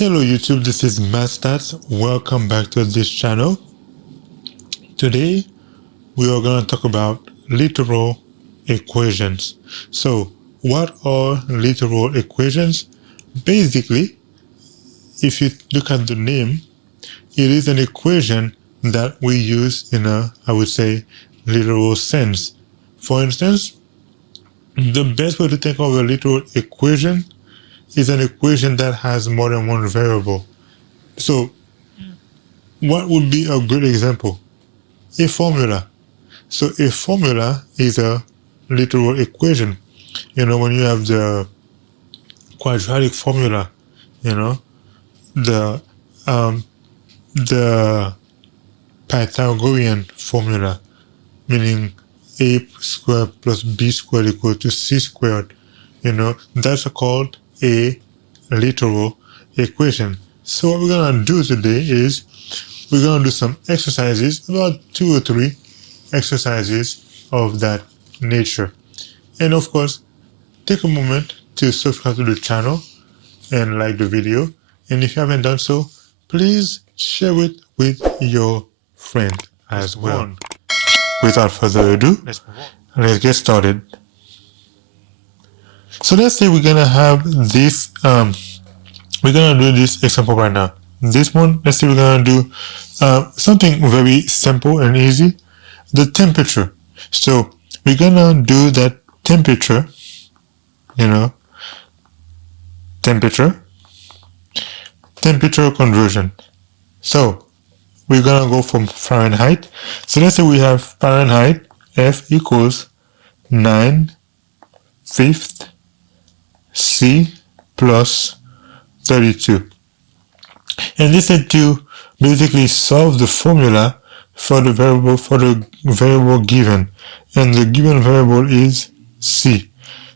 Hello YouTube, this is MathStats. Welcome back to this channel. Today we are going to talk about literal equations. So what are literal equations? Basically, if you look at the name, it is an equation that we use in a, I would say, literal sense. For instance, the best way to think of a literal equation is an equation that has more than one variable. So what would be a good example? A formula. So a formula is a literal equation. You know, when you have the quadratic formula, you know, the Pythagorean formula, meaning a squared plus b squared equal to c squared, you know, that's called a literal equation. So what we're going to do today is we're going to do some exercises, about 2 or 3 exercises of that nature. And of course, take a moment to subscribe to the channel and like the video. And if you haven't done so, please share it with your friend as well. Without further ado, let's get started. So let's say we're gonna have this, we're gonna do this example right now. This one, let's say we're gonna do something very simple and easy, the temperature. So we're gonna do that temperature, you know, temperature conversion. So we're gonna go from Fahrenheit. So let's say we have Fahrenheit, F equals 9/5 C plus 32. And this is to basically solve the formula for the variable given, and the given variable is C.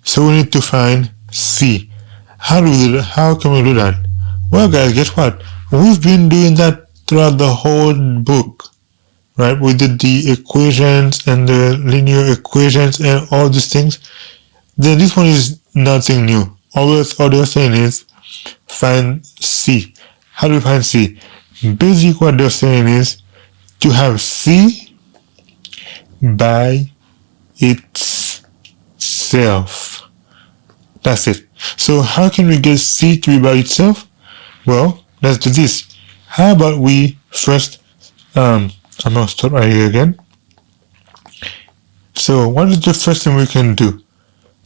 So we need to find C. How can we do that? Well guys, guess what? We've been doing that throughout the whole book, right? We did the equations and the linear equations and all these things. Then this one is nothing new. All they're saying is find C. How do we find C? Basically what they're saying is to have C by itself. That's it. So how can we get C to be by itself? Well, let's do this. How about we first, I'm going to start right here again. So what is the first thing we can do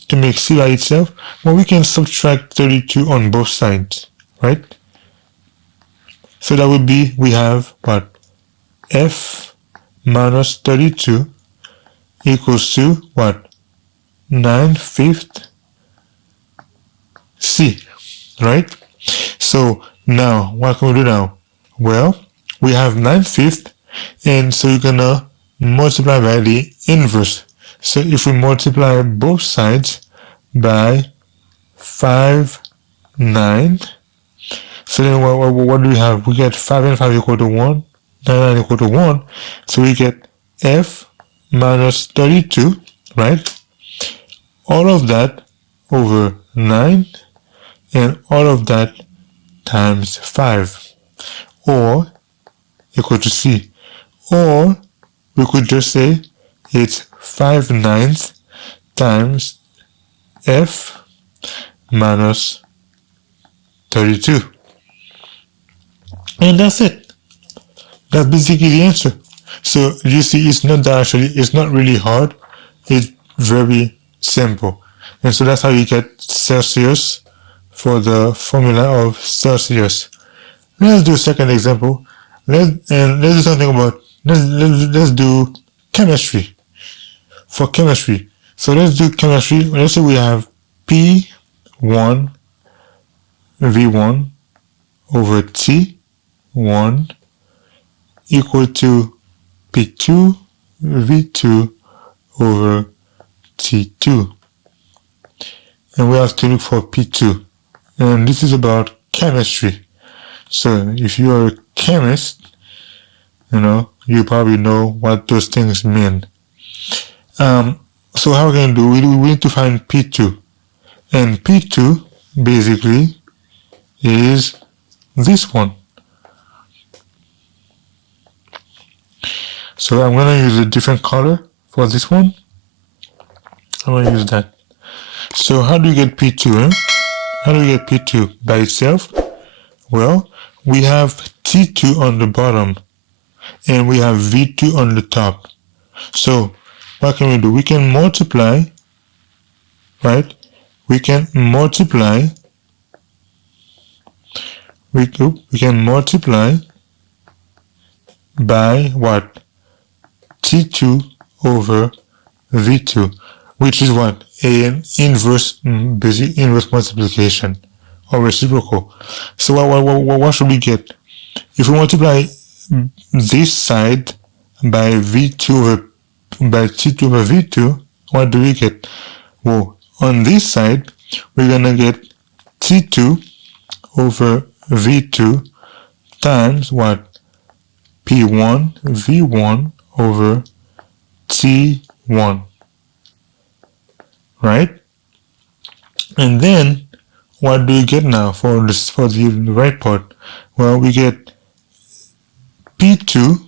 to make C by itself? Well, we can subtract 32 on both sides, right? So that would be, we have what? F minus 32 equals to what? 9/5 C, right? So now, what can we do now? Well, we have 9/5, and so you're gonna multiply by the inverse. So if we multiply both sides by 5/9, so then what do we have? We get 5 and 5 equal to 1, 9 equal to 1, so we get F minus 32, right? All of that over 9, and all of that times 5, or equal to C. Or we could just say it's 5/9 times F minus 32. And that's it. That's basically the answer. So you see, it's not really hard. It's very simple. And so that's how you get Celsius for the formula of Celsius. Let's do a second example. Let's do something about, let's do chemistry. For chemistry. So let's do chemistry. Let's say we have P1 V1 over T1 equal to P2 V2 over T2. And we have to look for P2. And this is about chemistry. So if you are a chemist, you know, you probably know what those things mean. So how are we going to do? We need to find P2. And P2 basically is this one. So I'm gonna use a different color for this one. I'm gonna use that. So how do you get P2? How do we get P2 by itself? Well, we have T2 on the bottom and we have V2 on the top. So what can we do? We can multiply, right? We can multiply. We can multiply by what? T2 over V2, which is what? An inverse, basic inverse multiplication or reciprocal. So what should we get? If we multiply this side by V2 over by T2 over V2, what do we get? Well, on this side, we're gonna get T2 over V2 times what? P1 V1 over T1, right? And then what do you get now for this, for the right part? Well, we get P2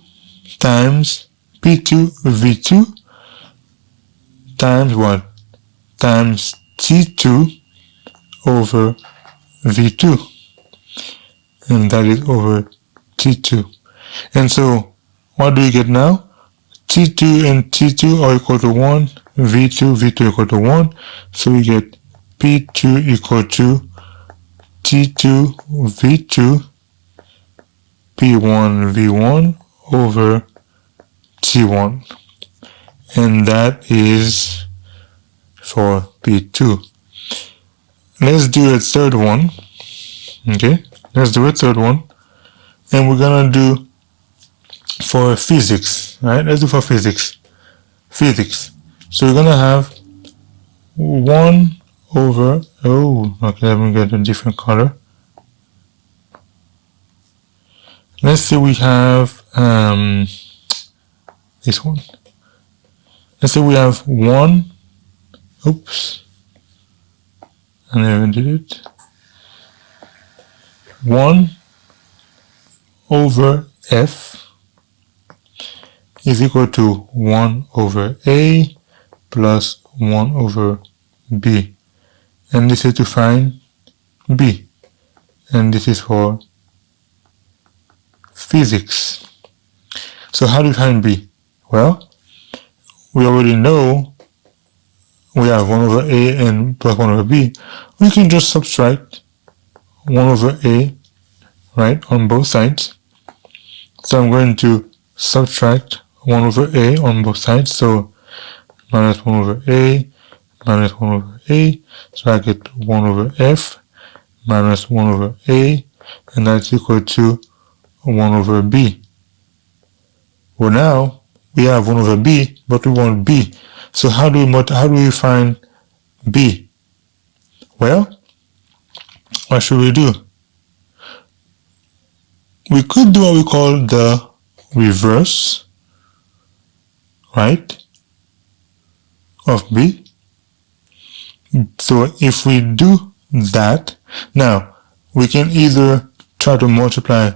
times P2 V2 times what? Times T2 over V2, and that is over T2. And so what do we get now? T2 and T2 are equal to 1, V2 equal to 1, so we get P2 equal to T2 V2 P1 V1 over T1, and that is for P2. Let's do a third one. Okay, let's do a third one, and we're gonna do for physics, right? Let's do for physics. So we're gonna have 1 over, okay, let me get a different color. Let's say we have this one. Let's say we have 1, I never did it. 1 over F is equal to 1 over A plus 1 over B. And this is to find B. And this is for physics. So how do we find B? Well, we already know we have 1 over A and plus 1 over B. We can just subtract 1 over A, right, on both sides. So I'm going to subtract 1 over A on both sides. So minus 1 over A, minus 1 over A. So I get 1 over F minus 1 over A, and that's equal to 1 over B. Well, now we have 1 over B, but we want B. So how do we find B? Well, what should we do? We could do what we call the reverse, right, of B. So if we do that, now we can either try to multiply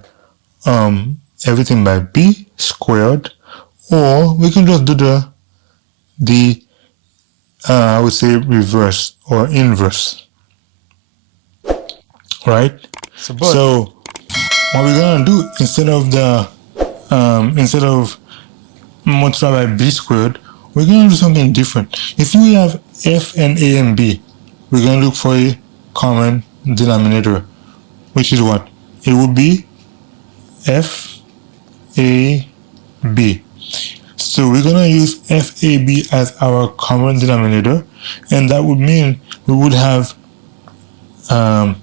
everything by B squared, or we can just do the I would say reverse or inverse, right? So what we're gonna do, instead of multiply by B squared, we're gonna do something different. If we have F and A and B, we're gonna look for a common denominator, which is what? It would be F A B. So we're gonna use FAB as our common denominator, and that would mean we would have I'm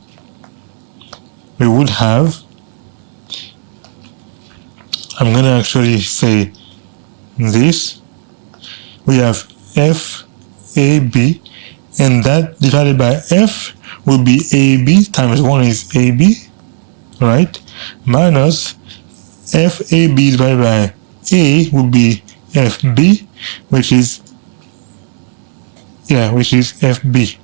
gonna actually say this. We have FAB, and that divided by F will be AB times 1 is AB, right? Minus FAB divided by A will be FB, which is FB.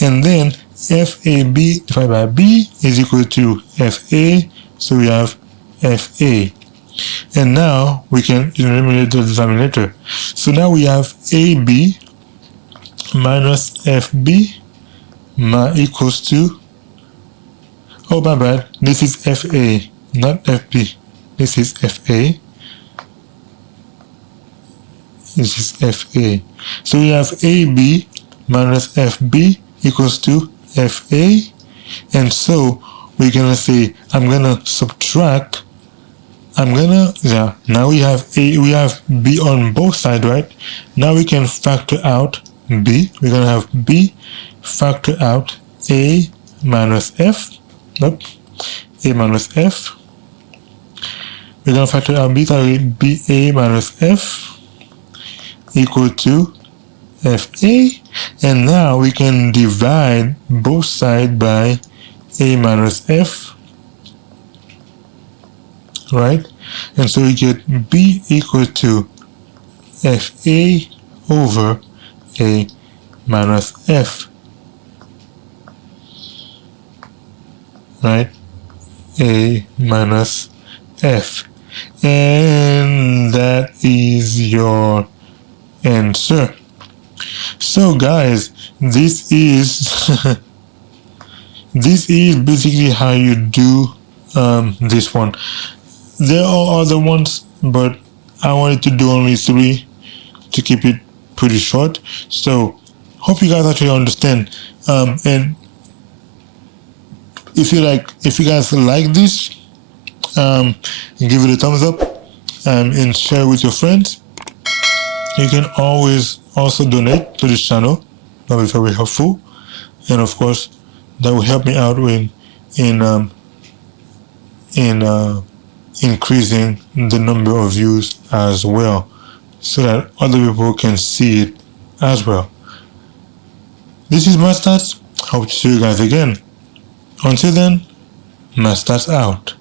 And then FAB divided by B is equal to FA, so we have FA. And now we can eliminate the denominator. So now we have AB minus FB equals to, oh my bad, this is FA, not FB. This is FA. This is FA. So we have AB minus FB equals to FA. And so we're going to say, I'm going to subtract. Now we have B on both sides, right? Now we can factor out B. We're going to have B factor out A minus F. Nope. A minus F. We're going to factor out B, A minus F equal to FA. And now we can divide both sides by A minus F. Right? And so we get B equal to FA over A minus F. Right? A minus F. And that is your answer. So guys, this is this is basically how you do this one. There are other ones, but I wanted to do only 3 to keep it pretty short. So hope you guys actually understand. And if you guys like this, give it a thumbs up and share with your friends. You can always also donate to this channel. That will be very helpful. And of course, that will help me out in increasing the number of views as well, so that other people can see it as well. This is Mathstats. Hope to see you guys again. Until then, Mathstats out.